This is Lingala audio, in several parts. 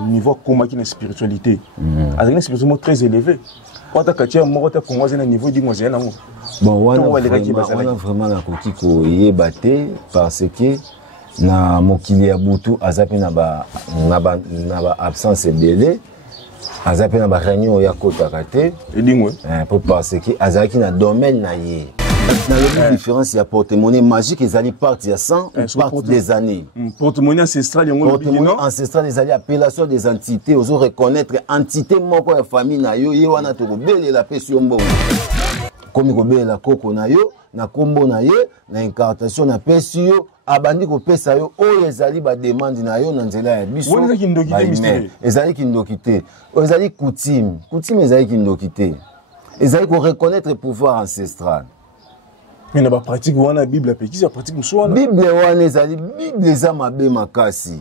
au niveau comment qui est spiritualité. Avec une spiritualité très élevée. Quand tu as un niveau de bon, on a vraiment la coquille qui est battue parce que na mokili ya butu azapi na ba absence belé azapi na ba réunion ya kotaka te pour parce que azaki na domaine na ye na la différence ya porte-monnaie magique ezali parti ya 100 ou parti des années porte-monnaie ancestral des années appellation des entités ozo reconnaître entité moko ya famille na yo ye wana to belela pesi yo mbongo komi ko belela koko na yo na kombo na ye na incarnation na pesi yo abandi ko pesa yo oyo ezali ba demande na yo na nzela ya biso ezali kindokité ezali coutume ezali kindokité ezali ko reconnaître pouvoir ancestral. Mais na ba pratique wana Bible apeki ya pratique mswana Bible wana ezali Bible za mabe makasi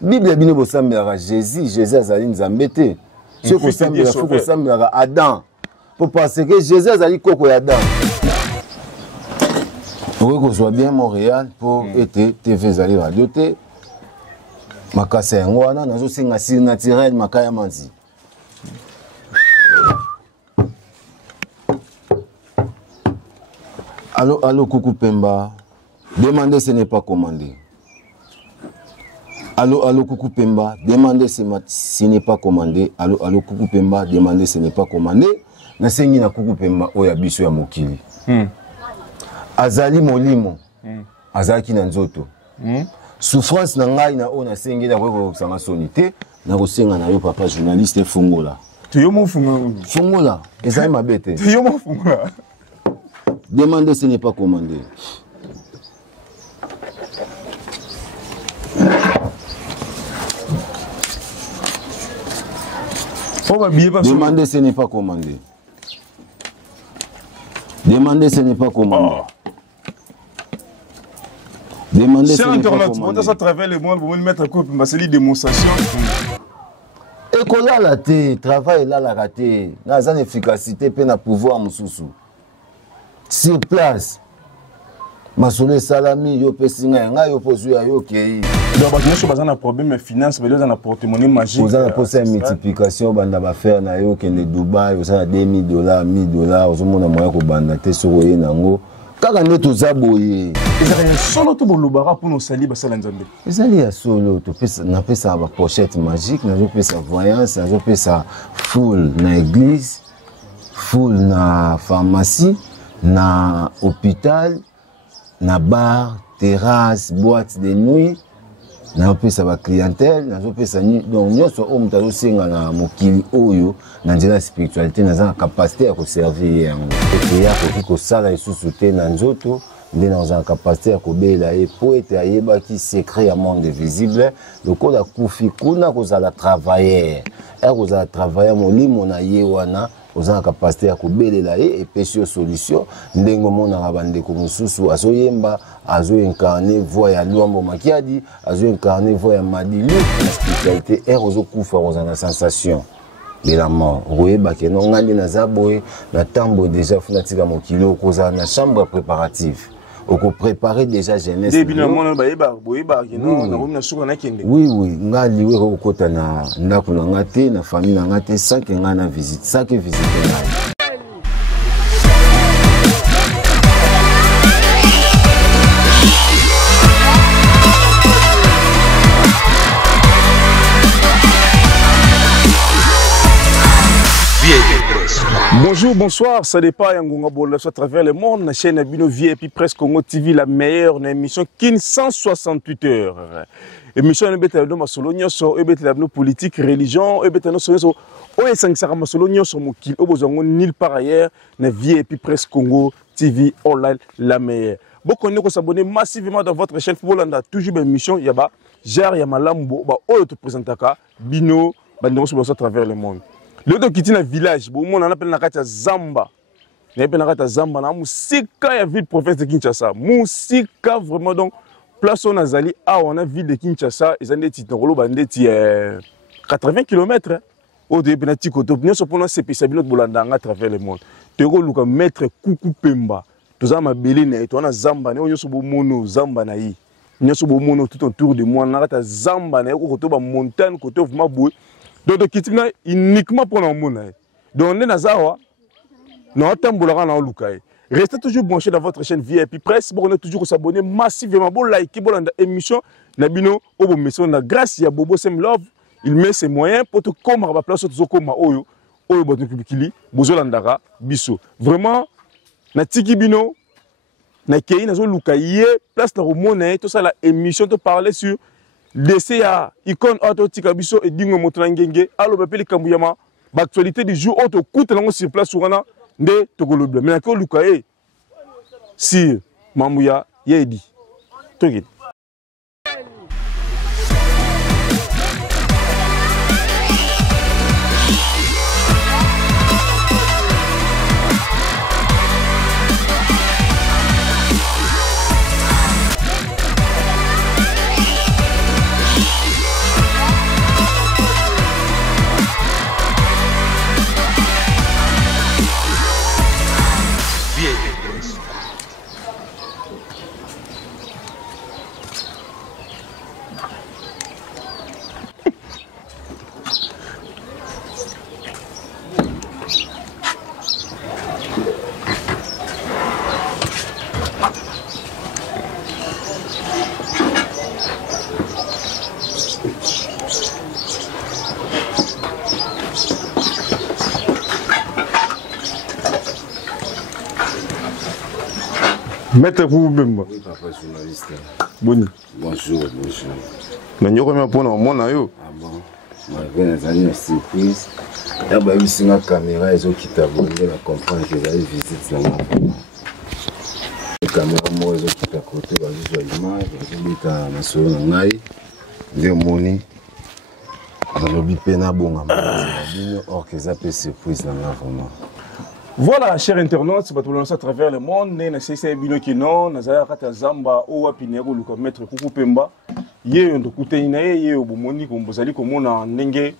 Bible bino bosambela Jésus azali nzambe te ce ko sambela faut ko sambela Adam pour penser que Jésus azali koko ya Adam. Oui, qu'on soit bien Montréal pour être TV Zali Radio T. Makasa yangoana nazo singa sir naturel makaya manzi. Allô coucou Pemba. Demander ce n'est pas commander. Allô coucou Pemba. Demander ce n'est pas commander. Allô coucou Pemba. Demander ce n'est pas commander. Na sengi na coucou Pemba oya biso ya mokili. Azali molimo azaki na nzoto souffrance na ngai na ona sengela ko sanga sonité na ko senga na yo papa journaliste fungola tu yo mo fungola ezali mabete tu yo mo fungola demander ce n'est pas commander demander ce n'est pas commander demander ce n'est pas commander. Demandez si Internet, on travers le monde pour mettre un coup, c'est une démonstration. Et qu'on a la thé, travail là la raté, n'a pas d'efficacité, peine à pouvoir moussou. Sur place, ma soleil salami, yo pesinga, nga yo posu ya yo kei. Donc, nous sommes un problème de finance, mais nous avons un porte-monnaie magique. Vous avez posé une multiplication, banda ba faire na yo kende Dubaï, vous avez $2,000, $1,000, vous avez moyen ko banda te sur oye nango. Kaka neto zaboye. Ezali solo to bolobara pour nos sali basala nzambe. Ezali ya solo to pesa na pesa ba pochette magique, na zo pesa voyance, na zo pesa full na église, full na pharmacie, na hôpital, na bar, terrasse, boîte de nuit, na pesa ba clientèle, na zo pesa ni donc nyoso o mutazo senga na mokili oyo na nzela spiritualité na za capacité ya ko servir yango. Et ya ko sala isusu te na nzoto nde na za capacité ya ko bela e poète ayeba ki secret ya monde visible lokola kufi kuna ko za la travailleur. Et ko za travailleur molimo na ye wana oza capacité ya ko belela e pesi solution ndengo mona rabande ko mususu azoyemba azo incarner voix ya Luambo Makiadi azo incarner voix ya Madilu la spiritualité et ozo kufa oza na sensation de la mort royeba ke no ngandi na zaboye na tambo déjà funatika mokilo koza na chambre préparative oko préparer déjà jeunesse oui nga liwe ko kota na ndako na ngate na famille na ngate sans que nga na visite sans que visite na Bonjour, bonsoir, ça n'est pas Yangonga Bola à travers le monde, la chaîne Abino VIP Presse Congo TV, la meilleure émission qui 168 heures. Émission de Masolonia sur nos politiques, religion, sur Masolonia sur Mokil, au nulle part ailleurs, la VIP Presse Congo TV online, la meilleure. Beaucoup de s'abonner massivement dans votre chaîne Football, on a toujours une émission, Yaba, Jar Yamalambo, Oyo te présentaka, Bino, Bandemo sur à travers le monde. Le dos qui est dans le village, on appelle la Zamba. On appelle la Zamba. La musique est ville province de Kinshasa. Musique vraiment donc place on a zali ah on a ville de Kinshasa. Ils ont des titres 80 km. Au début de petit côté, nous sommes pour spécialistes bolanda à travers le monde. Tu as maître Coucou Pemba. Tu as ma belé tu as Zamba. Nous sommes mono Zamba naï. nyonso bomono tout autour de moi na kata zamba na ko to ba montagne ko to vraiment boue donc kitina uniquement pour na mona donc on est na zawa na tambola na luka. Restez toujours branchés dans votre chaîne VIP Presse. On est toujours s'abonner massivement. Bon like, bon émission. Nabino, obo mission na grâce ya Bobo Sem Love. Il met ses moyens pour te comme à place autres comme oyo boto kubikili bozolandaka biso. Vraiment na tiki bino na kei na zo luka ye place na romone tout ça la émission te parler sur DCA icône auto tika biso et dingo motona ngenge allo bepeli kambuyama ba actualité du jour auto coûte nango sur place urana nde tokoloba mais ko luka e si mamuya yedi tokit Maître Koubemba. Oui, papa journaliste. Boni. Bonjour, bonjour. Nanyo ko me pona mona yo. Ah bon. Malgré les années surprise. Là bah ici ma caméra ils ont quitté abonné la comprendre que j'allais visite là. La caméra moi ils ont quitté à côté bah je l'image, je bita na solo ngai. Ndio moni. Alors bipena bonga. Bino or que ça peut surprise là vraiment. Voilà, chers internautes, c'est pas tout le monde à travers le monde. Né c'est bino kino, nazaya kata zamba o wapinero luka maître Kuku Pemba. Ye ndo kuteina ye obomoni ko mbozali ko mona ndenge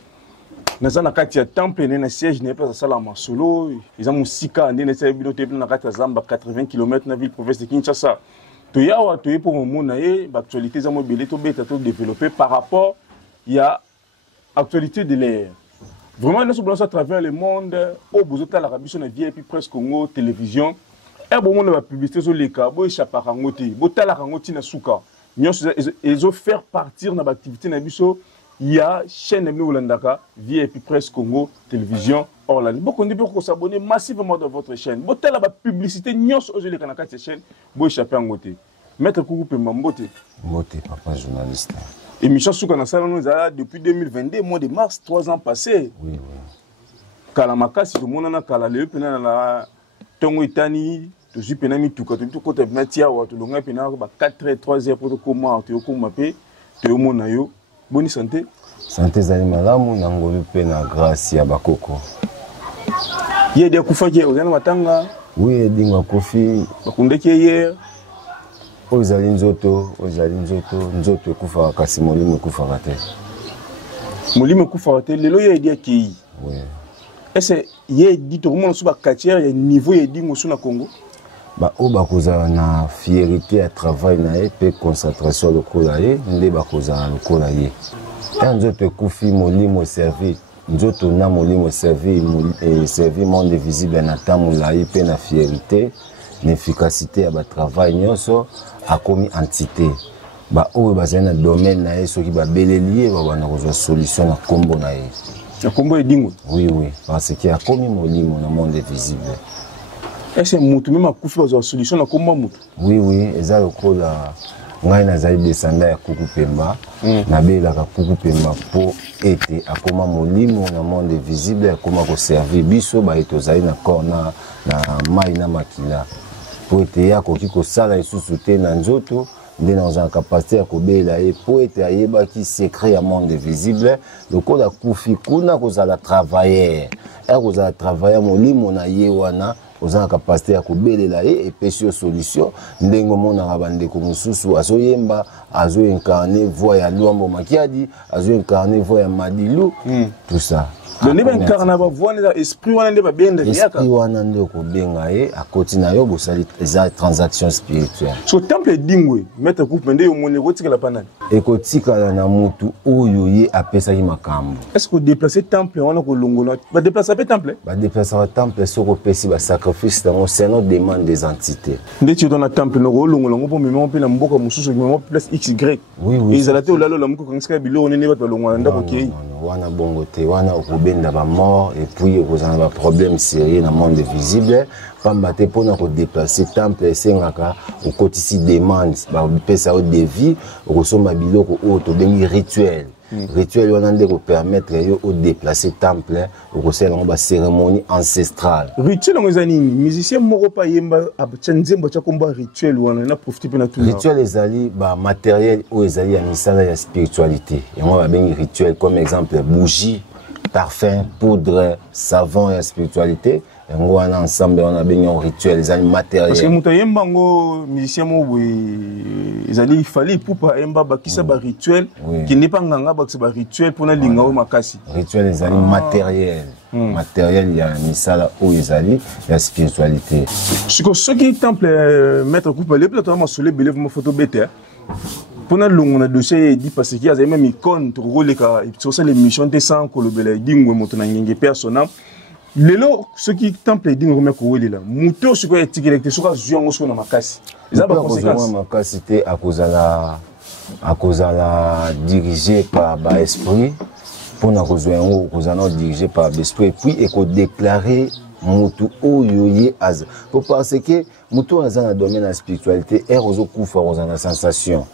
nazana kati ya temple né na siège n'est pas sala masolo. Ils ont musika ndene c'est bino te na kati ya zamba 80 km na ville province de Kinshasa. To yawa to ye pour mona ye ba actualité za mo belé to beta to développer par rapport ya actualité de l'air. Vraiment, nous sommes à travers le monde, au bout de l'Arabie sur la VIP Presse Congo télévision. Et bon, on a publicité sur les cas, bon, échappé à Rangoti, bon, t'as la Rangoti na souka. Ils ont fait partir dans l'activité na biso. Il y a chaîne de Holandaka, VIP Presse Congo télévision Orlando. Beaucoup de gens s'abonner massivement dans votre chaîne. Bon, t'as la publicité, nous sommes les canaux de chaîne, bon, échappé à Rangoti. Maître Kougou Pemba Mbote. Mbote, papa journaliste. Émission Souka na salon nous a depuis 2022, mois de mars, 3 ans passés. Oui, oui. Kalamaka, si tout le monde a kalale, pena la tongo itani, tu suis pena mi tuka, tu côté metia ou tu longa pena ba 4h 3h pour te comment tu okoma pe, tu omona yo. Bonne santé. Santé zali malamu na ngolu pena grâce ya bakoko. Ye de kufa ke ozana matanga. Oui, dinga kofi. Bakunde ke hier. Ozali nzoto ekufa kasi molimo ekufa te. Molimo ekufa te lelo ye dia ki. Oui. Est-ce ye dit tout le monde sur ba quartier ya niveau ye dit ngosu na Congo? Ba o bakoza na fierté à travail na e pe concentration lokola ye nde bakoza lokola ye. Nzoto ekufi molimo servi. Nzoto na molimo servi servi monde visible na tamula ye pe na fierté. L'efficacité à votre travail nyonso a commis entité ba o bazali na domaine na eso ki ba belelier ba bana ko solution na kombo na ye na kombo edingo. Oui oui parce qu'il a commis molimo na monde visible. Est-ce mutu même akufi ba solution na kombo mutu? Oui oui eza lokola ngai nazali descendant ya Kuku Pemba na belaka Kuku Pemba po ete akoma molimo na monde visible akoma ko servir biso ba etozali na corps na mai na makila. Pour être ya koki ko sala isusu te na nzoto nde na za capacité ya kobela e pour être ayeba ki secret ya monde visible lokola kufi kuna kozala travailleur kozala travailleur molimo na ye wana ozala capacité ya kobelela e epesi solution ndengo mona bandeko mususu azoyemba azo incarner voix ya Luambo Makiadi azo incarner voix ya Madilu tout ça Le neba incarna ba voix esprit wana nde ba bende yaka. Esprit wana nde ko benga e akoti na yo bo sali za transaction spirituelle. So temple dingwe mettre coupe nde yo moni ko tikala panani. E ko tikala na mutu oyo ye apesa ki makambo. Est-ce que déplacer temple wana ko longola ba déplacer pe temple? Ba déplacer temple so ko pesi ba sacrifice dans c'est nos demandes des entités. Nde tu dans na temple no ko longola ngo meme pe na mboka mususu meme place XY. Oui oui. Ils allaient au lalo la mko kanska bilo ne ba longola ndako ki. Wana bongo te wana okobenda ba mort et puis okozana ba problème sérieux dans monde visible pamba te pona ko déplacer temple sengaka okotisi demande ba pesa au devis okosomba biloko o to bengi rituel. Rituel wana nde ko permettre yo au déplacer temple okosela ba cérémonie ancestrale. Rituel ngozani musicien moko pa yemba abtsanzemba cha komba rituel wana na profiter pe na tout. Rituel ezali ba matériel o ezali ya misala ya spiritualité. Yango ba bengi rituel comme exemple bougie, parfum, poudre, savon et spiritualité. Yango wana ensemble on a bien un rituel ezali matériel. Parce que muta yemba ngo musicien mo ezali fali poupa yemba bakisa ba rituel qui n'est pas nganga bakisa ba rituel pona linga o makasi. Rituel ezali matériel. Matériel ya misala o ezali ya spiritualité. Siko soki temple mettre coupe le peut-être ma soleil belé mo photo bête. Pona longo na dossier dit parce qu'il y a même icône to roleka sur ça l'émission de sans kolobela dingwe moto na ngenge personnel. Lelo ce qui temple dingwe ko meko welela muto siko etikilekte soka zuango siko na makasi. Ils ont pas conséquence. Makasi te akozala dirigé par ba esprit pour na kozwango kozana dirigé par l'esprit puis et ko déclarer mutu oyo ye az pour parce que mutu azana domaine la spiritualité et ozo kufa ozana sensation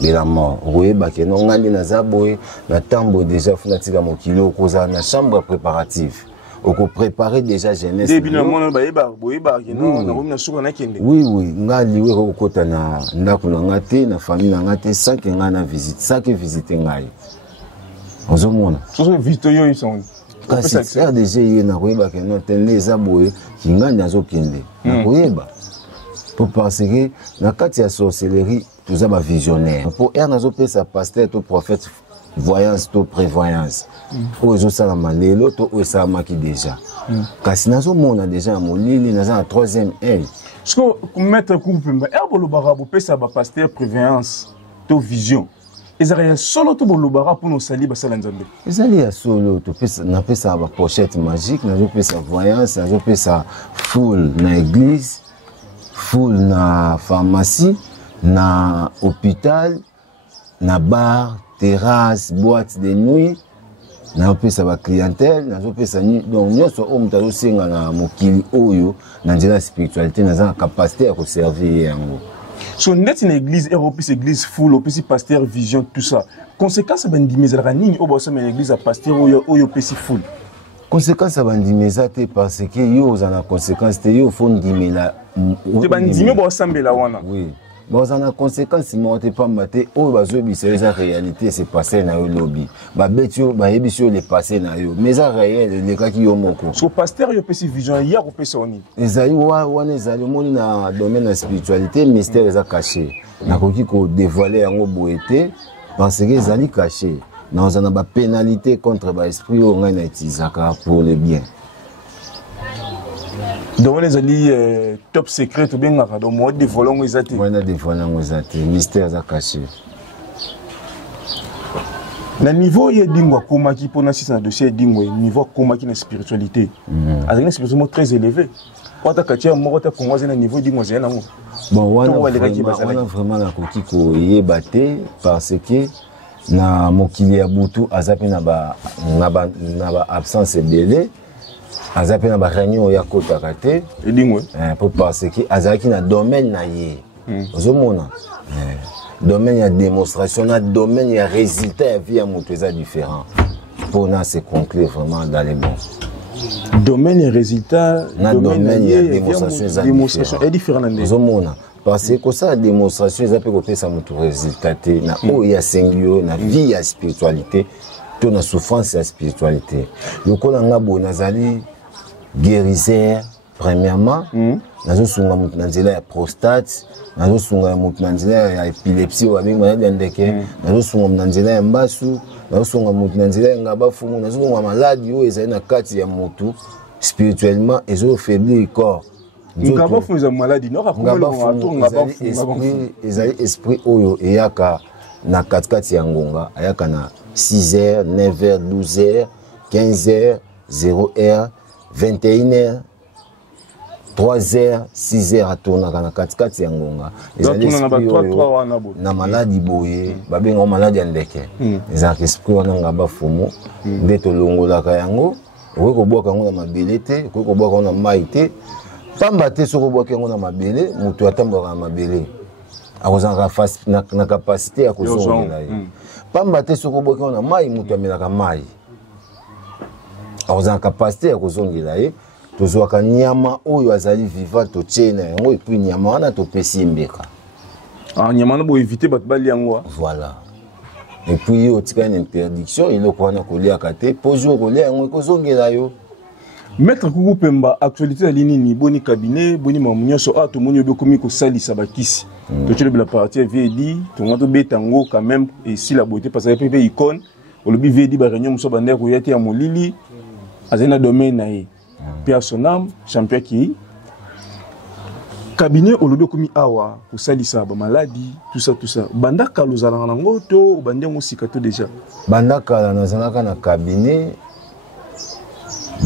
de la mort. Oui, bah que non ngani na zaboy na tambo déjà funatika mokilo kozana na chambre préparative. On préparer déjà jeunesse. Oui, oui, nga liwe ko kota na ndako na ngate na famille na ngate sans que nga na visite, sans que visiter ngai. Ozomona. So visite yo ils sont. Kasi RDG ye na koyeba que non tenle zaboye ki nga ndazo kende. Na koyeba. Pour penser que na kati ya sorcellerie tout ba visionnaire. Pour nazo pesa pasteur to prophète voyance to prévoyance. Ozo sala malelo to osa maki déjà. Kasi nazo mona déjà molili naza na 3e œil. Ce que mettre coupe bolo barabo pesa ba pasteur prévoyance to vision. Ezali solo to bolo bara pour nos sali ba sala nzambe. Ezali solo to pesa na pesa ba pochette magique, nazo pesa voyance, nazo pesa foule na église, foule na pharmacie, na hôpital, na bar, terrasse, boîte de nuit, na pesa ba clientèle, na pesa ni donc nyoso o mutazo senga na mokili oyo na njela spiritualité na za capacité à servir yango. So net une église européenne église full opési pasteur vision tout ça. Conséquence ben dimezera nini o bossa mais église à pasteur oyo pesi full. Conséquence ben dimeza te parce que yo za na conséquence te yo fond dimela. Te ben dimé bossa mbela wana. Oui. Bon, ça a conséquence, mais on ne pas maté. Oh, c'est la réalité, c'est passé dans le lobby. Bah, betio, bah, ebisio les passé dans le. Mais ça réel, les cas qui ont mon coup. So pasteur, yo pesi vision hier, ou pesi oni. Ezali wa ezali moni na domaine de spiritualité, mystère est caché. Na koki ko dévoiler en boété parce que ezali caché. Dans on a ba pénalité contre ba esprit on a utilisé pour le bien. Donc les alliés top secret ou bien donc moi dévoilant les athées. Moi dévoilant les athées, mystère à cacher. Na niveau il y a dingwa koma qui pour na si ça dossier dingwa niveau koma qui na spiritualité. Avec une spiritualité très élevée. Quand tu katia mo ta kongoza na niveau dingwa zena mo. Bon wana vraiment la koki ko yebate parce que na mokili ya butu azape na ba absence belé. Azape na ba réunion ya kota kate edingwe pour parce que azaki na domaine na ye ozomona domaine ya démonstration na domaine ya résultat ya vie ya moto eza différent pour na se conclure vraiment dans les bons domaine ya résultat na domaine ya démonstration est différent ozomona parce que ça démonstration eza pe ko pesa moto résultat te na o ya singio na vie ya spiritualité to na souffrance ya spiritualité lokola nga bo nazali guérisseur, premièrement nazosunga mutu na nzela ya prostate, nazosunga mutu na nzela ya épilepsie ou avec maladie ndeke, nazosunga mutu na nzela ya mbasu, nazosunga mutu na nzela ya ngabafumu, nazosunga maladie oyo ezali na kati ya mutu spirituellement ezofaiblir corps. Ngabafumu eza maladie no ezali esprit oyo eyaka na katikati ya ngonga, ayaka na 6h, 9h, 12h, 15h, 0h, 21h, 3h, 6h atonaka na katikati ya ngonga. Ezali esprit oyo na maladi boye, babenga maladi ya ndeke. Ezalaka esprit wana ngabafumu, nde tolongolaka yango, okoki kobwaka yango na mabele te, okoki kobwaka yango na mai te. Pamba te soko bwaka yango na mabele, mutu atambolaka na mabele. Akozanga na capacité ya kozongela ye. Pamba te soko bwaka yango na mai, mutu amelaka mai. Akozanga capacité ya kozongela ye. Tozwaka nyama oyo azali vivant totie na yango, et puis nyama wana topesi mbeka. Nyama wana bo éviter bato bali yango. Voilà. Et puis otika une interdiction, iloko wana koliaka te, po jour kolia yango ekozongela yo. Maître Kuku Pemba, actualité à l'inini, boni cabinet, boni mamunyoso, tout le monde komi ko sali sabakisi. Tu tu la partie VD, tu ngato betango quand même et si la beauté parce que pe icône, au lobby VD ba réunion so bander ko yati ya molili, azena domaine nae. Personnam, champion qui cabinet au lobby komi awa, ko sali sa ba maladie, tout ça. Banda kalozala nango to bande mo sikato déjà. Banda kala nazalaka na cabinet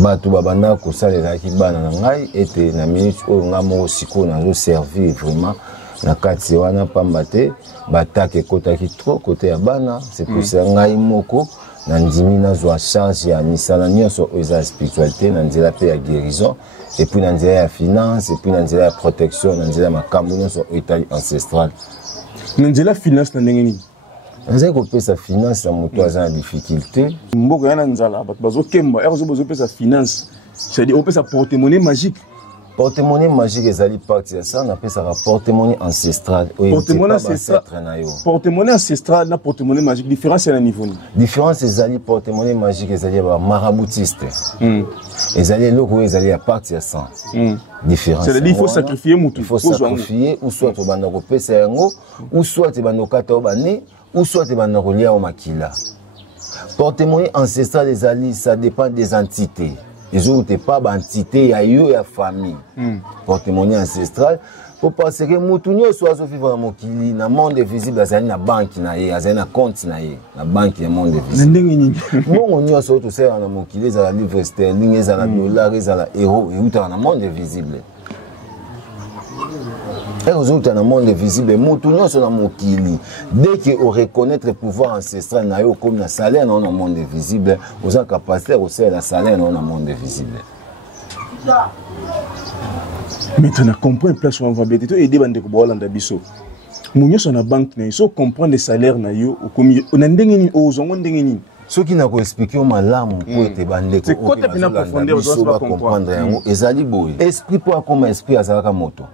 bato babanda kosalelaki bana na ngai ete na minute oyo nga moko sikoyo nazo servir vraiment na kati wana pamba te batake ekotaki trop kote ya bana c'est pour ça ngai moko na ndimi nazwa charge ya misala nyonso oyo eza spiritualité na nzela mpe ya guérison et puis na nzela ya finance et puis na nzela ya protection na nzela ya makambo nyonso oyo etali ancestral. Na nzela finance na ndenge nini? Nzela kopesa finance ya moto aza na difficulté. Mboka yana nzala bato bazokemba erzo bazopesa finance. C'est-à-dire opesa porte-monnaie magique. Porte-monnaie magique ezali parti ya ça, on appelle ça porte-monnaie ancestral. Porte-monnaie ancestral na porte-monnaie magique, différence à niveau. Différence ezali porte-monnaie magique ezali ba maraboutiste. Ezali loko ezali ya parti ya ça. Différence. C'est-à-dire il faut sacrifier mutu. Il faut sacrifier ou soit obanda kopesa yango ou soit ebanda kata obani ou soit ebanda kolia o makila. Porte-monnaie ancestral ezali ça dépend des entités. Ils ont pas d'entité, il y a eu la famille. Porte-monnaie ancestral. Pour penser que Moutounio soit vivre dans mon kili, dans le monde visible, il y a une banque, il y a un compte, il y a une banque, il y a un monde visible. Moi, on y a surtout ça dans mon kili, il y a le livre sterling, il y a le dollar, il y a l'euro, il y a un monde visible. Et aux autres dans le monde visible, Moutounio soit dans mon kili. Dès qu'on reconnaît le pouvoir ancestral, comme le salaire dans le monde visible, aux capacités de faire le salaire dans le monde visible. Maintenant, comprendre la place où on va aider les bandes de Bolanda Bisso. Nous sommes dans la banque, nous sommes comprendre les salaires, on a des gens ceux qui n'ont pas expliqué malamu pour être bandé, c'est quoi tu as profondeur, on doit comprendre. Ezali boy. Esprit pour comme esprit azalaka moto.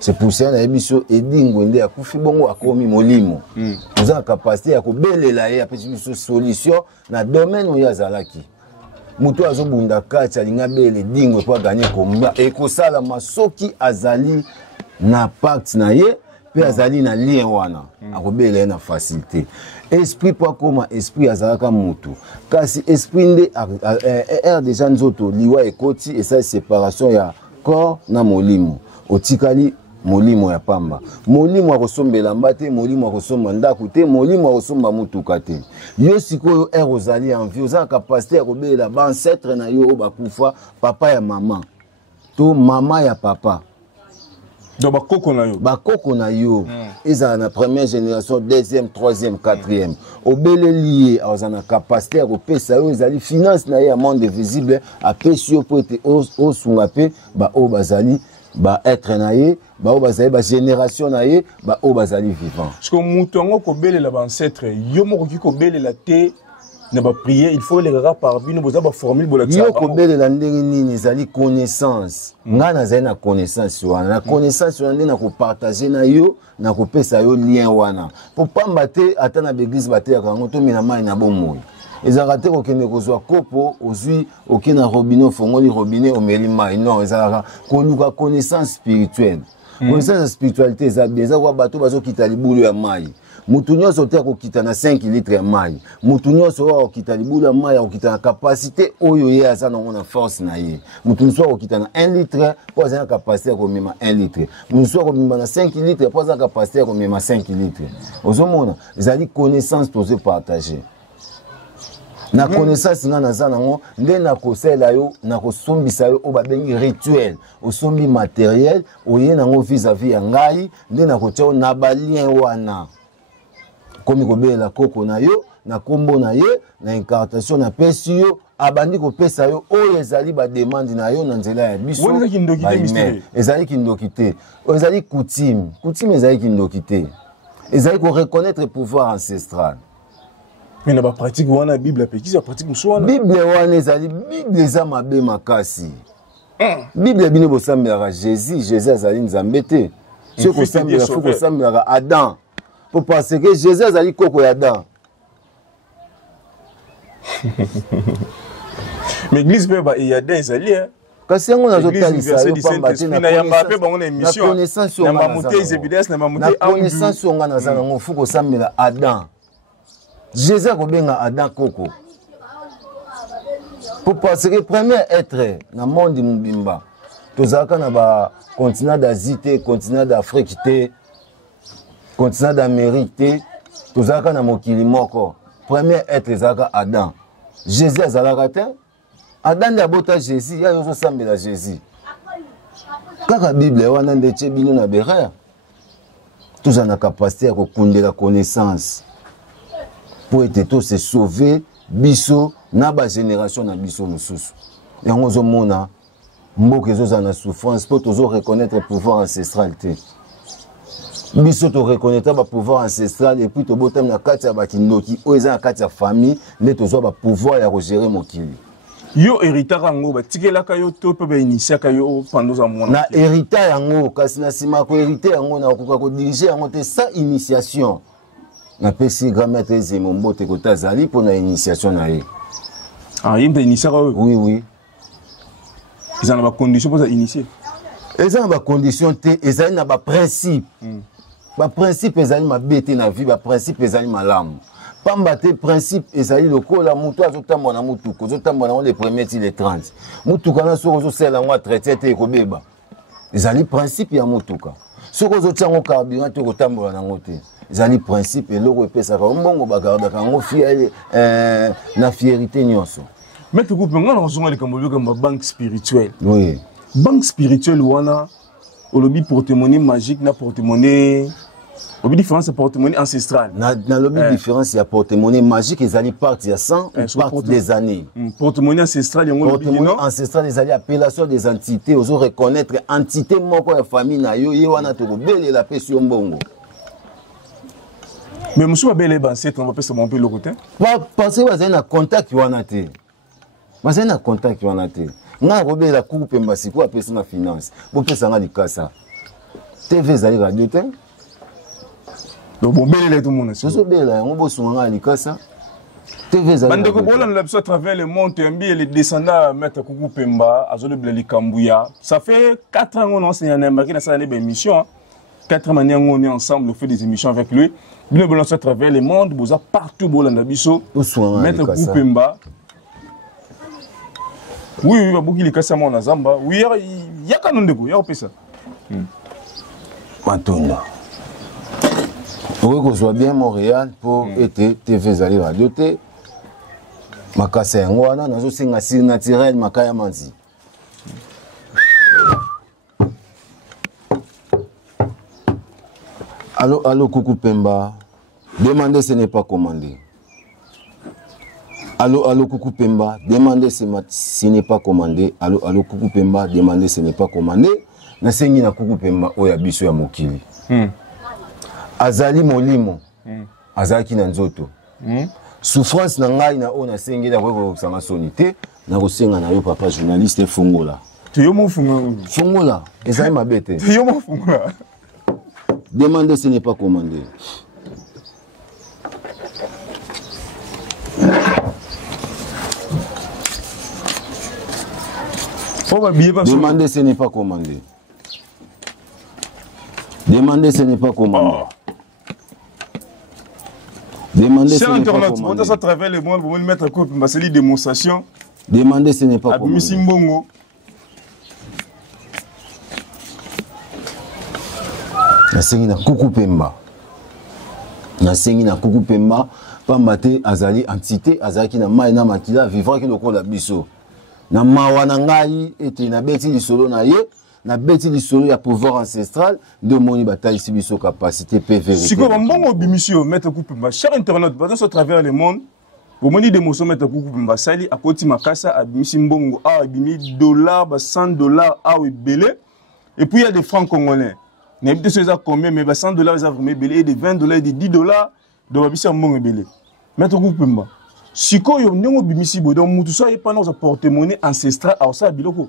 C'est pour ça que nous avons dit que nous avons mis molimo. Nous avons la capacité à belela et à une solution dans le domaine où il y a Zalaki. Muto azobunda kati alinga bele dingo pour gagner combat et que ça la masoki azali na pacte na ye pe azali na lien wana akobele na facilité. Esprit pour comme esprit azalaka mutu. Kasi esprit nde déjà nzoto liwa ekoti et ça séparation ya corps na molimo. Otikali molimo ya pamba molimo akosombela mbate molimo akosomba ndaku te molimo akosomba mutuka te yo sikoyo erozali en vie oza capacité ya kobela ba ancêtre na yo bakufa papa ya mama to mama ya papa do bakoko na yo eza na première génération deuxième troisième quatrième obele lié ozana capacité ya kopesa yo ezali finance na ya monde visible apesi yo po ete osunga pe ba o bazali ba être naie ba bazali ba génération naie ba o bazali vivant parce que mutongo ko belela ba ancêtre yo moko ki ko belela te na ba prier il faut les rara par bino boza ba formule bola yo ko belela ndenge nini ezali connaissance nga na zali na connaissance wana na connaissance wana na ko partager na yo na ko pesa yo lien wana pour pamba te ata na l'église bate ya kango to mina mai na bomoyi ezalaka te kokende kozwa kopo ozwi oke na robinet ofongoli robinet omeli mai non ezalaka koluka connaissance spirituelle connaissance ya spiritualité eza bien eza kwa bato bazokita libulu ya mai mutu nyonso te akokita na 5 litre ya mai mutu nyonso oyo akokita libulu ya mai akokita na kapasité oyo ye aza nango na force na ye mutu mosusu akokita na 1 litre mpo aza na kapasité ya komema 1 litre mosusu akomema na 5 litre mpo aza na kapasité ya komema 5 litre ozomona ezali connaissance tozo partager na connaissance nga naza nango nde nakosala yo nakosombisa yo oyo babengi rituel osombi matériel oye nango vis-à-vis ya ngai nde nakotia yo na balien wana komi kobelela koko na yo na kombo na ye na incartation na pesi yo abandi kopesa yo oyo ezali bademande na yo na nzela ya biso ezali kindoki te ezali coutume ezali kindoki te ezali koreconnaître pouvoir ancestral. Mais na ba pratique wana Bible apekisa pratique muswana. Bible wana ezali Bible eza mabe makasi. Bible bino bosambelaka Jésus azali nzambe te. Ce ko sambela faut kosambelaka Adam. Pour penser que Jésus azali koko ya Adam. Mais l'église beba il y a des ezali hein. Kasi yango nazotalisa yo pamba te na yamba pe bango na émission. Na mamuté evidence na mamuté na connaissance nga na zana ngo faut kosambela Adam. Jésus a kobenga Adam koko. Pour passer le premier être dans le monde mubimba. Tozaka na ba continent d'Asie te, continent d'Afrique te, continent d'Amérique te, tozaka na mokili moko. Premier être zaka Adam. Jésus azalaka te. Adam de abota Jésus, ya yozo sambela Jésus. Kaka Bible wana ndetse bino na berère. Toza na capacité ya kokundela connaissance. Pour être tous se sauver biso na ba génération na biso mususu yango zo mona mboka ezoza na souffrance pour toujours reconnaître le pouvoir ancestral te biso to reconnaître ba pouvoir ancestral et puis to botam na kati ya bakindoki o eza na kati ya famille ne to zo ba pouvoir ya gérer mokili yo héritaka ngo batikelaka yo to pe ba initiaka yo pendant za mona na hérita yango kasi na sima ko hériter yango na koka ko diriger yango te sa initiation. Na pesi grand maître Zemombo te kota zali pour la initiation na ye. Ah, il y a une initiation. Oui. Ils ont des conditions pour initier. Ils ont des conditions te, ils ont des principes. Ba principe ezali mabete na vie, ba principe ezali malamu. Pamba te principe ezali lokola mutu azotamba na mutuko, azotamba na les premiers ti les 30. Mutuka na soko zo sela ngwa traité te ekobeba. Ezali principe ya mutuka. Soko zo tsango carburant te kotambola na ngote. Zali principe et loko epesaka mbongo bagardaka ngo fier na fierté nyonso. Mais tu coupes ngana ozonga likambo comme banque spirituelle. Oui. Banque spirituelle wana olobi porte-monnaie magique na porte-monnaie obi différence porte-monnaie ancestral. Na lobi différence ya porte-monnaie magique ezali partie ya 100 ou partie des années. Porte-monnaie ancestral yango lobi porte-monnaie ancestral ezali appellation des entités ozo reconnaître entité moko ya famille na yo ye wana to belela pesi yo mbongo. Mais monsieur va bel ancêtre on va pas se monter le côté. Parce que vous avez un contact qui wana te. Vous avez un contact qui wana te. Nga robé la coupe mbasi ko apesa na finance. Bo pesa nga likasa. TV zali radio te. Donc bon bel tout le monde. So bela ngo bo sunga likasa. TV zali. Bande ko bola na biso à travers le monde mbi et les descendants mettre Kuku Pemba azolo bleli Kambuya. Ça fait 4 ans on enseigne na marqué na ça une émission. 4 manières on est ensemble, on fait des émissions avec lui. Nous voulons à travers le monde, vous avez partout Bolanda Bisso. Maître Koupemba. Oui, beaucoup de cas à Zamba. Oui, il y a canon de vous, il y a ça. Matondo. Oui, qu'on soit bien Montréal pour être TV Zali Radio T. Makasa Yangwana, nous avons un naturel Makaya Manzi. Allô, Coucou Pemba. Demander ce n'est pas commander. Allô, Coucou Pemba. Demander ce n'est pas commandé. Allô, Coucou Pemba. Demander ce n'est pas commandé. Na sengi na Coucou Pemba oya biso ya mokili. Azali molimo. Azaki na nzoto. Souffrance na ngai na ona sengi na ko sanga sonité. Na ko senga na yo papa journaliste Fongola. Tu yo mo Fongola. Fongola. Ezali mabete. Tu yo mo Fongola. Demander ce n'est pas commandé. Demander, ce n'est pas commander. Demander, ce n'est pas commander. Demander, ce n'est pas commander. À travers le monde, vous mettre une démonstration. Demander, ce n'est pas commander. Nasengi na Kuku Pemba. Nasengi na Kuku Pemba. Pambate azali entité, azali na mai na makila, vivant ki lokola biso. Na mawana ngai ete na beti lisolo na ye, na beti lisolo ya pouvoir ancestral, de moni bataille si biso capacité pe vérité. Si comme bon bimisio mettre Kuku Pemba, cher internaute, à travers le monde, vous moni des mots mettre Kuku Pemba, sali à koti makasa abimisi mbongo, abimi $, $100, belé, et puis il y a des francs congolais. N'habite ça combien, mais $100 ils ont vraiment belé, et des $20 et des $10 de babisi mbongo belé. Mettre Kuku Pemba. Si ko yo ndongo bimisi bodo mutu so ye pendant sa porte-monnaie ancestrale à ça biloko.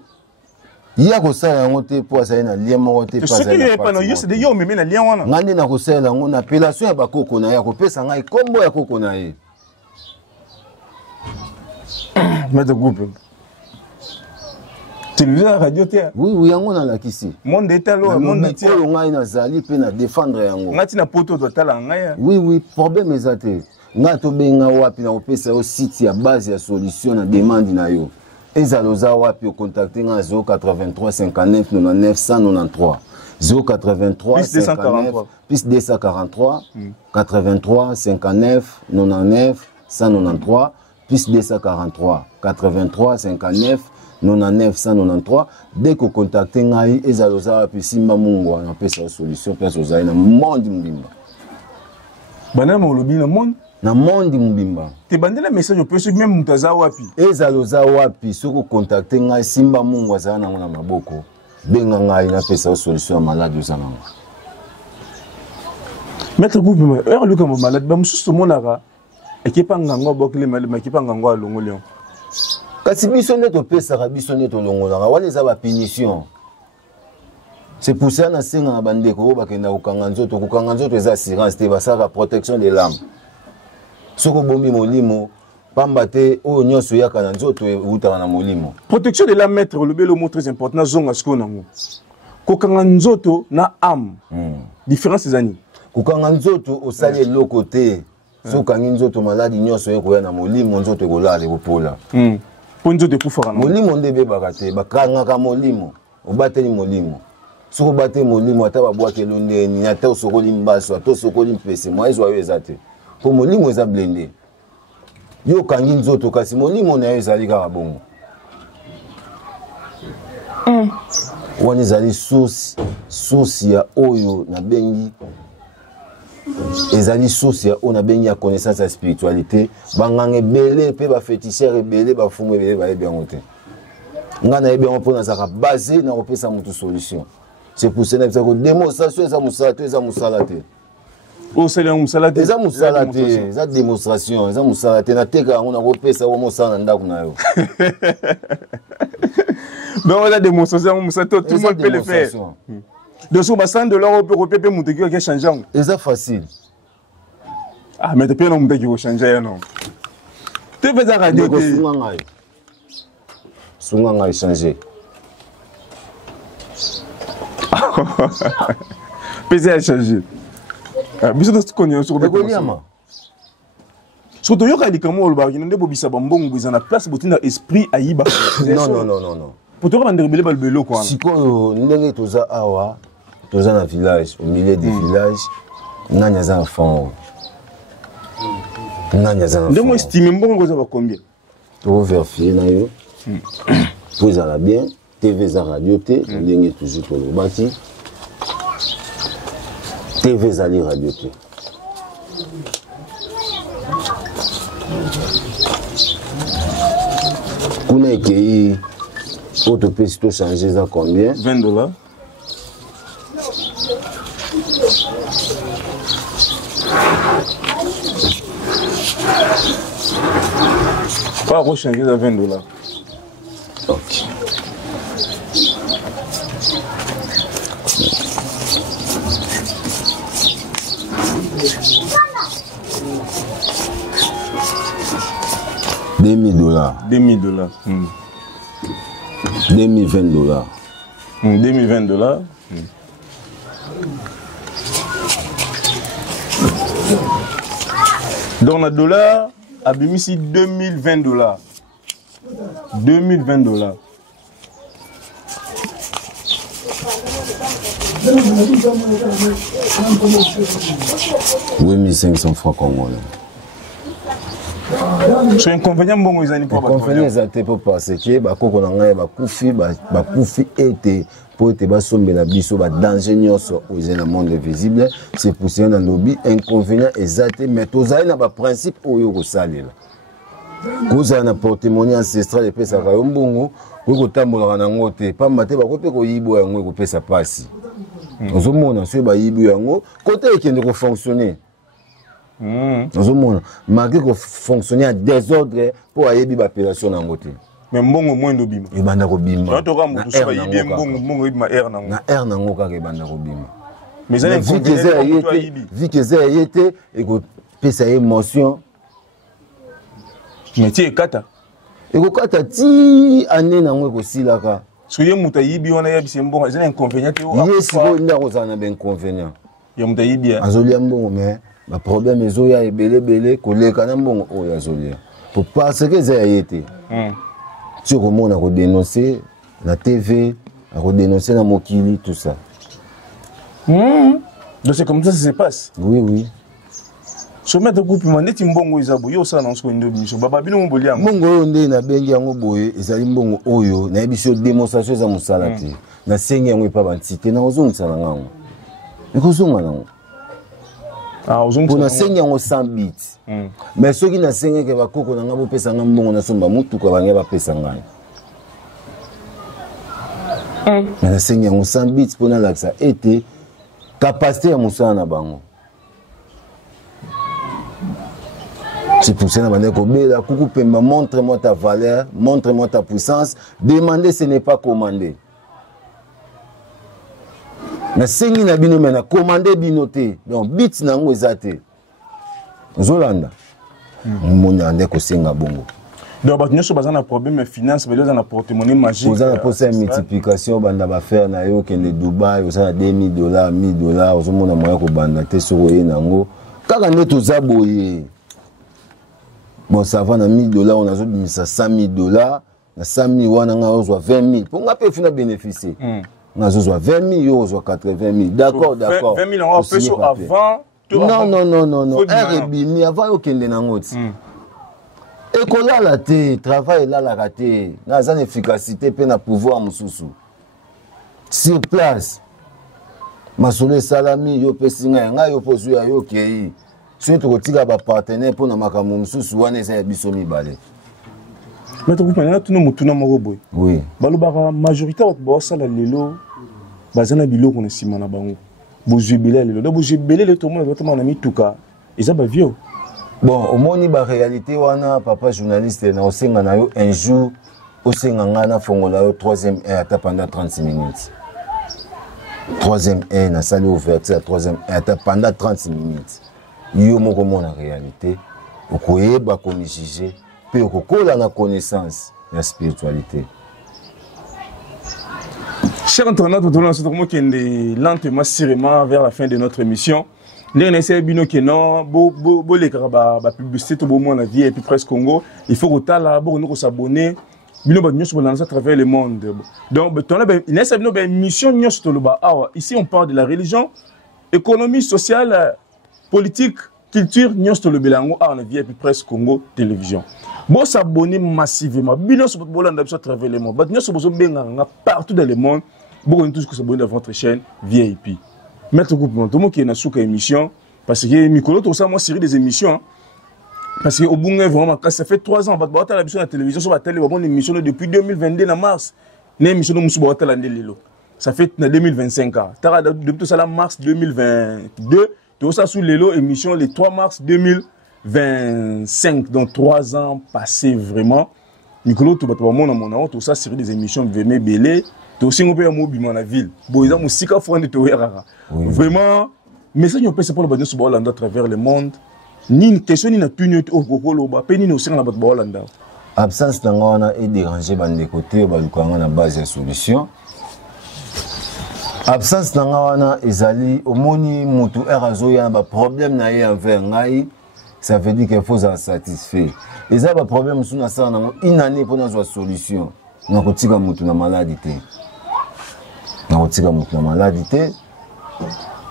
Il y a ko ça ngote po ça na lien mo ngote pas ça. Ce qui est pendant yo c'est de yo meme na lien wana. Ngande na ko ça la ngona appellation ya bakoko na ya ko pesa ngai kombo ya koko na ye. Mettre Kuku Pemba. Télévision radio te. Oui oui yango na la kisi. Monde état lo monde ti yo ngai na zali pe na défendre yango. Ngati na poto to tala ngai. Oui oui problème ezate. Nga to benga wapi na opesa yo site ya base ya solution na demande na yo. Ezaloza wapi o contacter nga 083 59 99 193 083 59 plus 243 83 59 99 193 plus 243 83 59 99 193 dès que contacter ngai ezaloza wapi simba mungu na opesa yo solution place ozali na monde mbimba. Bana mo lobi na monde na monde mbimba te bandela message au pesi même mutaza wapi ezaloza wapi soko contacter ngai simba mungu azana nango na maboko benga ngai na pesa solution malade uzana Maître Kuku Pemba luka mo malade ba mususu monaka ekipa ngango bokile malade makipa ngango alongo lion kasi biso ne to pesa biso ne to longola wana eza ba punition. C'est pour ça na senga na bandeko bakenda kokanga nzoto eza assurance te basaka protection de l'âme. Soko bombi molimo pamba te o nyonso yaka na nzoto utaka na molimo. Protection de l'âme maître le bel mot très important na zonga siko nango. Kokanga nzoto na âme. Différence ezani. Kokanga nzoto osali eloko te. Sokangi nzoto maladi nyonso ekoya na molimo nzoto ekolala ekopola. Po nzoto ekufaka na molimo ndebe bakate bakanga ka molimo obateli molimo. Soko bate molimo ata babwake londeni ata osokoli mbaso ata osokoli mpese mwa ezwa yo ezate. Po molimo eza blende. Yo kangi nzoto kasi molimo na yo ezali kaka bongo. Wana ezali source ya oyo na bengi ezali source ya oyo na bengi ya connaissance ya spiritualité banganga ebele pe ba féticheur ebele ba fumu ebele ba yebi yango te. Nga na yebi yango mpona zaka basé na kopesa mutu solution. C'est pour cela que démonstration eza musala te. O sala musala te. Eza musala te, eza démonstration, eza musala te na teka yango na kopesa wo mosala ndako na yo. Donc on a démonstration musala tout le monde peut le faire. De so $100 peut copier muteki qui changer. Eza facile. Ah mais depuis on muteki ko changer non. Tu fais ça radio te. Sunga ngai changer. PC a changé. Biso to konyo sur de Ekoliama. Surtout yo kali kamo lo ba kinende bobisa bambongo biza na place botinda esprit ayiba. Non. Pour te rendre rebelle balbelo quoi. Siko ndenge toza awa, toza na village, au milieu du village, nanya za enfant. Ndemo estime mbongo za ba combien? To vérifier na yo. Pour ça bien. TV za radio te ndenge toujours to lobaki TV za li radio te kuna ekei auto pesi to changer za combien $20 pas rechanger za $20. OK. $2000. $2000. $2020. 2020. Donc, le dollar a mis ici $2020. $2020. Oui, 1500 francs congolais. C'est un inconvénient bon ils ont pas inconvénient exacté pour parce que ba koko na ngai ba kufi été pour te ba sombela biso ba danger nyonso aux na monde visible c'est pour ça na lobby inconvénient exacté mais tozali na ba principe oyo ko salela koza na porte-monnaie ancestral epesa ka yombongo ko tambola na ngote pamba te ba ko pe ko yibo yango ko pesa pasi ozomona so ba yibo yango côté ekende ko fonctionner. Malgré qu'on fonctionne en désordre pour aller à l'opération en côté. Mais bon au moins de bim. Et banda ko bim. Na to ka mutu so yi bien bon ma air nango. Na air nango ka ke banda ko bim. Mais ça vu que ça y était et que pesa émotion. Mais ti kata. Et ko kata ti année nango ko silaka. So ye muta yibi wana ya bisi mbongo c'est un inconvénient te o. Yes ko ndako za na ben inconvénient. Ya muta yibi ya. Azoli mbongo mais le problème est qu'il y a des belé collègues bon pour parce que ça a été tu comment on a dénoncé la TV a dénoncé la Mokili tout ça donc c'est comme ça que ça se passe oui so mettre groupe maneti mbongo izabo yo ça non so ndo biso baba bino mboli yango mbongo ndé na bengi yango boye ezali mbongo oyo na biso démonstration za musala te na sengi yango pa bantité na ozongisa ngango ekozonga nango. Pour na sengi yango 100 bits. Mais ceux qui na sengi ke ba koko na ngabo pesa ngambongo na somba mutu ko bange ba pesa ngani. Na sengi yango 100 bits pour na laksa été capacité ya musana na bango. C'est pour ça na bande ko bela kuku pemba montre-moi ta valeur, montre-moi ta puissance, demander ce n'est pas commander. Na sengi na bino mena commander binoté donc bits nango ezate zolanda mona ande ko senga bongo donc ba nyonso bazana problème finance mais bazana porte-monnaie magique bazana poser multiplication banda ba faire na yo kende Dubai osana $1000 $1000 ozomona moya ko banda te soko ye nango kaka neto zaboye bon ça va na $1000 on a zobimisa $100,000 na 100,000 wana nga ozwa 20,000 pour nga pe fina bénéficier. Nous avons 20 000, 80 000. D'accord. 20 000 euros avant. Non. RBI, avant aucun de nos et qu'on a la tête, travail là la raté. Nous avons efficacité pour na pouvoir mususu. Sur place. Masole salami yo pesinga nga yo pozu ya yo kei. Surtout ko tika ba partenaire pour na makambo mususu wana eza biso mibale. Mais tu comprends, tout le monde est mort. Oui. La majorité de la lelo, bazana bilo qu'on est simana bango. Bozubile lelo, bozubile le tout le monde on a mis tout cas. Ils ont vieux. Bon, au moins ni ba réalité wana papa journaliste na osenga na yo un jour osenga ngana fongola yo 3e heure pendant 30 minutes. 3e heure na salle ouverte à 3e heure pendant 30 minutes. Yo moko mona réalité. Okoyeba ko ni juger. Pour la connaissance et la spiritualité. Chers internautes, nous allons lentement, sûrement vers la fin de notre émission. Nous allons essayer de faire publicité tout le monde vie et puis presque Congo. Il faut que s'abonner. À travers le monde. Donc, ici, on parle de la religion, économie sociale, politique, culture, on vie et puis presque Congo télévision. Bon s'abonner massivement. Bien sûr, vous pouvez à travers le monde. Bien sûr, vous pouvez partout dans le monde. Vous pouvez tous s'abonner à votre chaîne VIP. Maître Groupe, tout le monde qui est dans cette émission, parce que Mikolo, tout ça, moi, série des émissions. Parce que au bout vraiment, ça fait 3 ans, on a la télévision sur la télé, on a une émission depuis 2022 en mars. Une émission de ça fait 2025. Depuis tout ça, mars 2022, tout ça sous l'élo, émission le 3 mars 2025, donc 3 ans passés vraiment. Nicolas, tout ça, série des émissions Vémé Belé, tout aussi on peut mobile dans la ville. Bon, ils ont aussi qu'à faire vraiment, mais ça, on peut se prendre le sur à travers le monde. Ni une question, ni une tunique au Golo, ni aussi dans la Hollande. absence nanga wana e déranger bande côté balukanga na base ya solution. Absence nanga wana ezali omoni mutu erazo ya ba problème na ye envers ngai, ça veut dire qu'il faut être satisfait. Et ça ba problème sous na ça na une année pour na solution. Na kotika mutu na maladie. Na kotika mutu na maladie.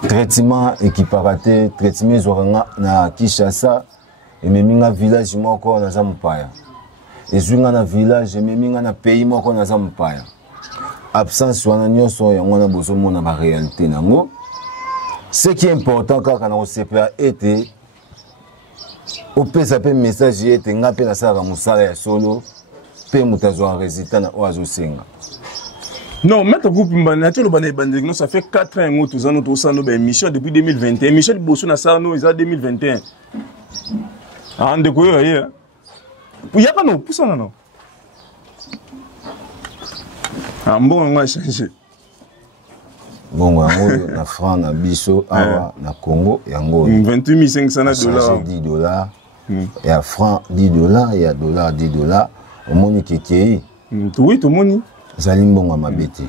Traitement équiparaté, traitement zoranga na Kinshasa et meminga village moko na Zampaya. Et zunga na village et meminga na pays moko na Zampaya. Absence wana nyonso yango na bozo mona ba réalité nango. Ce qui est important quand on a CPA était au pesa pe message était nga pe na sala musala ya solo pe mutazo en résultat na oazo senga. Non, mettre groupe ça fait 4 ans que nous avons une émission depuis 2021. Michel Bosso na ça nous 2021. Ah, de quoi il y a pas non, pour ça non. Ah bon, on va changer. Bon, na franc na biso awa na Congo yango 28 500 $. $10. Il y a franc $10, il y a dollar $10. Au moni kekei. Oui, tout le monde. Zalimbonga mabeti.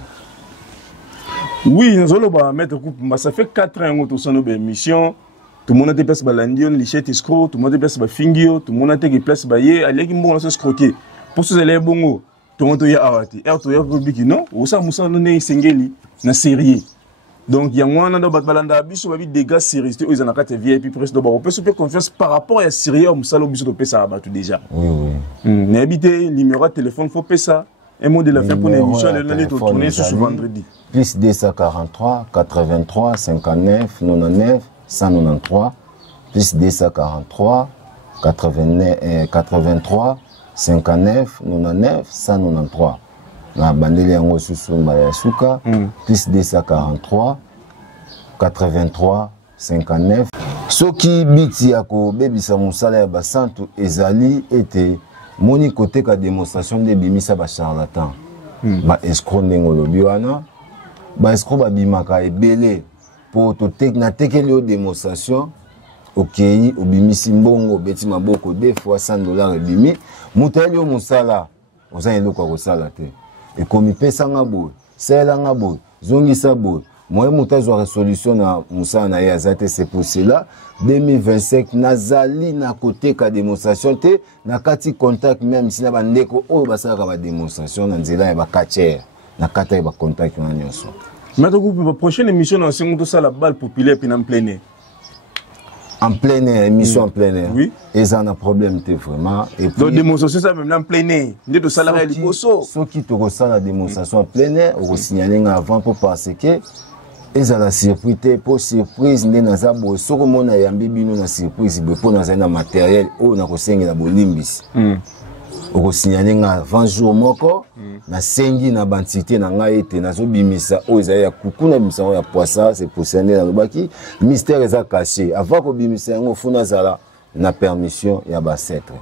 Oui, nous allons mettre coupe. Ça fait 4 ans que nous avons une émission. Tout le monde a été placé par l'Andion, Lichette escroc, tout le monde a été placé par Fingio, tout le monde a été placé par Yé, allez, il y a escroqué. Pour ce que bongo, tout le monde a été arrêté. Et tout le monde a été non, ou ça, nous avons été singeli, na série. Donc, il y a un an balanda biso ba dégâts sérieux ils en a quatre vie et puis presque on peut se faire confiance par rapport à Syrie on salo biso to ça abattu déjà. Oui oui. N'habiter numéro de téléphone faut payer ça. Un mot de la fin pour l'émission de l'année de tourner ce vendredi. Plus 243 83 59 99 193 plus 243 83 59 99 193. Na bandeli yango susu mbaya suka plus 243 83 59 soki biti yako bebisa musala ya basantu ezali ete moni côté ka démonstration de bimisa ba charlatan ba escroc ndenge lobi wana ba escroc ba bimaka ebele po to na tekeli démonstration okei obimisi mbongo beti maboko 2 fois $100 ebimi mutali o musala oza eloko ko sala te et comme il pesa ngabo sela ngabo zongisa bo moi mutazo résolution na musala na yazate c'est pour cela 2025 nazali na côté ka démonstration te na kati contact même si na bandeko o basala ka démonstration na nzela ya ba catcher na kata ya ba contact na nyonso. Maintenant la prochaine émission dans c'est ça la balle populaire puis en plein air. En plein air, émission en plein air. Oui. Et ça a un problème vraiment. Et puis, donc démonstration ça même en plein air. Ni de salarié liboso. Ceux qui te ressentent la démonstration en plein air, on signaler avant pour parce que ils ont la surprise pour surprise ne na zabo soko mona yambi bino na surprise be pour na na matériel o na ko sengi na bolimbisi. On signaler avant jour moko na sengi na bantité na ngai ete nazo bimisa o ezaya kukuna bimisa ya poisson c'est pour sender na lobaki mystère est caché avant ko bimisa ngo funa zala na permission ya bacetre.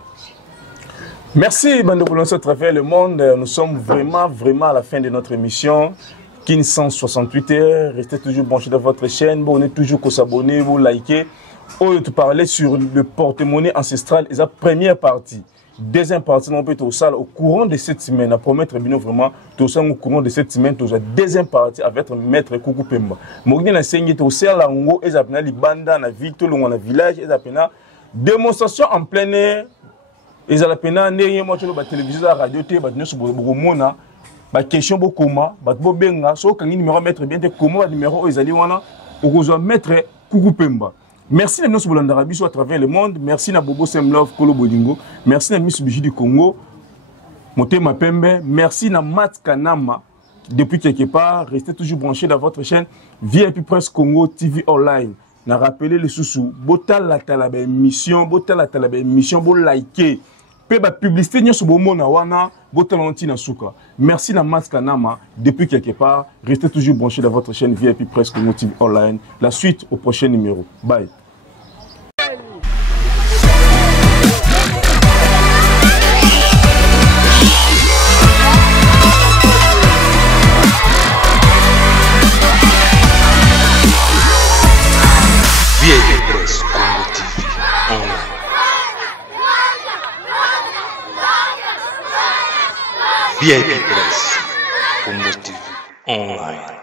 Merci bande de à travers le monde. Nous sommes vraiment à la fin de notre émission. Kin 168 heures, restez toujours branchés dans votre chaîne, bon, on est toujours qu'à s'abonner, vous liker. On te parler sur le porte-monnaie ancestral et sa première partie. Deuxième partie, on peut être au salle au courant de cette semaine, à promettre bien vraiment, tout ça au courant de cette semaine, tout ça deuxième partie avec maître Koukou Pemba. Mogni na sengi to sel la ngo, et zapena li banda na ville, tout le monde na village, et zapena démonstration en plein air, et zapena n'ayez moi sur la télévision, la radio, té, bat ne se mona. Ba question beaucoup comment ba bo benga so kangi numéro mettre bien te comment numéro ezali wana okozo mettre Koukou Pemba. Merci à nous sur l'Andarabi à travers le monde. Merci à Bobo Semlov Kolo Bolingo. Merci à Mitsubishi du Congo Motema Pembe. Merci à Mat Kanama depuis quelque part. Restez toujours branchés dans votre chaîne VIP Presse Congo TV Online. Na rappeler les sous botal la talabe émission bo liker. Ba publicité nyo so bomona wana botalonti na suka. Merci na Maskanama depuis quelque part. Restez toujours branchés dans votre chaîne VIP Presse Congo TV Online. La suite au prochain numéro. Bye. VIP Presse Congo TV Online. VIP Press. Congo TV Online.